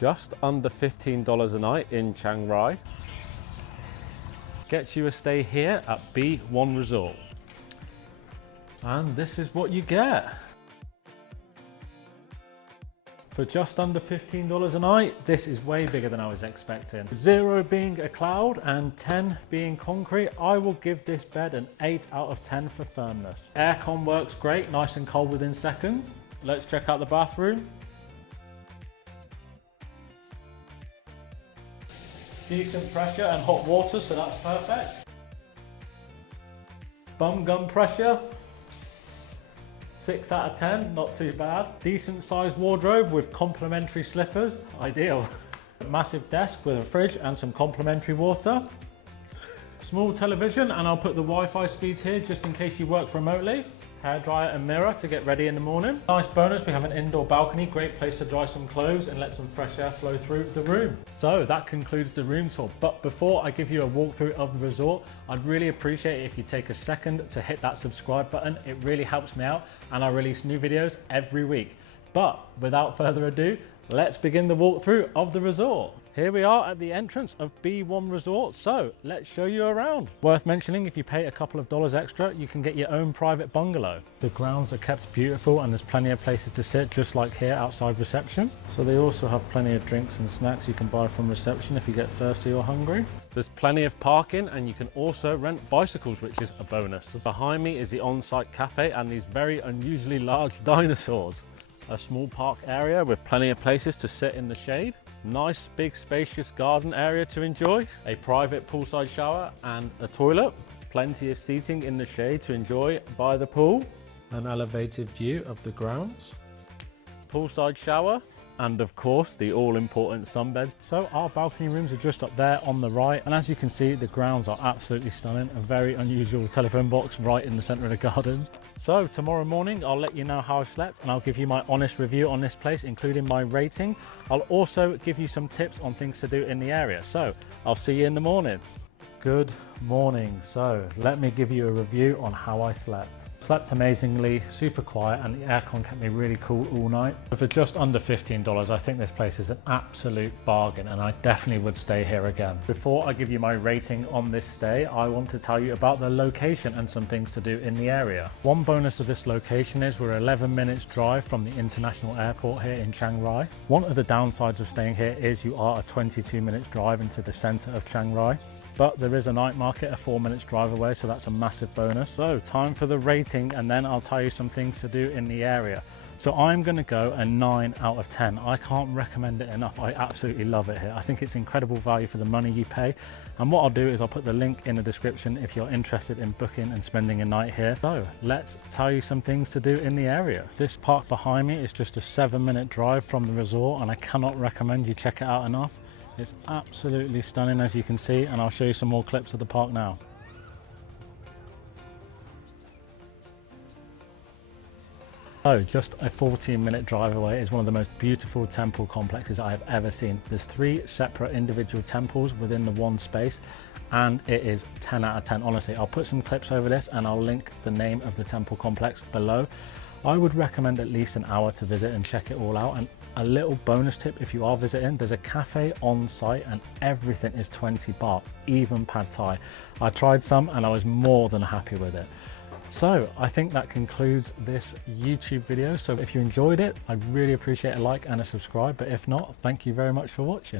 just under $15 a night in Chiang Rai. Gets you a stay here at B1 Resort. And this is what you get. For just under $15 a night, this is way bigger than I was expecting. 0 being a cloud and 10 being concrete, I will give this bed an 8 out of 10 for firmness. Aircon works great, nice and cold within seconds. Let's check out the bathroom. Decent pressure and hot water, so that's perfect. Bum gum pressure. 6 out of 10, not too bad. Decent sized wardrobe with complimentary slippers, ideal. Massive desk with a fridge and some complimentary water. Small television, and I'll put the Wi-Fi speeds here just in case you work remotely. Hairdryer and mirror to get ready in the morning. Nice bonus, we have an indoor balcony, great place to dry some clothes and let some fresh air flow through the room. So that concludes the room tour, but before I give you a walkthrough of the resort, I'd really appreciate it if you take a second to hit that subscribe button. It really helps me out, and I release new videos every week. But without further ado, let's begin the walkthrough of the resort. Here we are at the entrance of B1 Resort, so let's show you around. Worth mentioning, if you pay a couple of dollars extra, you can get your own private bungalow. The grounds are kept beautiful and there's plenty of places to sit, just like here outside reception. So they also have plenty of drinks and snacks you can buy from reception if you get thirsty or hungry. There's plenty of parking, and you can also rent bicycles, which is a bonus. Behind me is the on-site cafe and these very unusually large dinosaurs. A small park area with plenty of places to sit in the shade. Nice big spacious garden area to enjoy. A private poolside shower and a toilet. Plenty of seating in the shade to enjoy by the pool. An elevated view of the grounds. Poolside shower. And of course the all-important sunbeds. So our balcony rooms are just up there on the right, and as you can see, the grounds are absolutely stunning. A very unusual telephone box right in the center of the garden. So tomorrow morning I'll let you know how I slept, and I'll give you my honest review on this place, including my rating. I'll also give you some tips on things to do in the area. So I'll see you in the morning. Good morning. So let me give you a review on how I slept. Slept amazingly, super quiet, and the aircon kept me really cool all night. For just under $15, I think this place is an absolute bargain, and I definitely would stay here again. Before I give you my rating on this stay, I want to tell you about the location and some things to do in the area. One bonus of this location is we're 11 minutes drive from the international airport here in Chiang Rai. One of the downsides of staying here is you are a 22 minutes drive into the center of Chiang Rai. But there is a night market a 4 minutes drive away, so that's a massive bonus. So time for the rating, and then I'll tell you some things to do in the area. So I'm going to go a 9 out of 10. I can't recommend it enough. I absolutely love it here. I think it's incredible value for the money you pay. And what I'll do is I'll put the link in the description if you're interested in booking and spending a night here. So let's tell you some things to do in the area. This park behind me is just a 7-minute drive from the resort, and I cannot recommend you check it out enough. It's absolutely stunning, as you can see, and I'll show you some more clips of the park now. So just a 14-minute drive away is one of the most beautiful temple complexes I have ever seen. There's 3 separate individual temples within the one space, and it is 10 out of 10. Honestly, I'll put some clips over this and I'll link the name of the temple complex below. I would recommend at least an hour to visit and check it all out. And a little bonus tip, if you are visiting, there's a cafe on site and everything is 20 baht, even pad thai. I tried some and I was more than happy with it. So I think that concludes this YouTube video. So if you enjoyed it, I'd really appreciate a like and a subscribe. But if not, thank you very much for watching.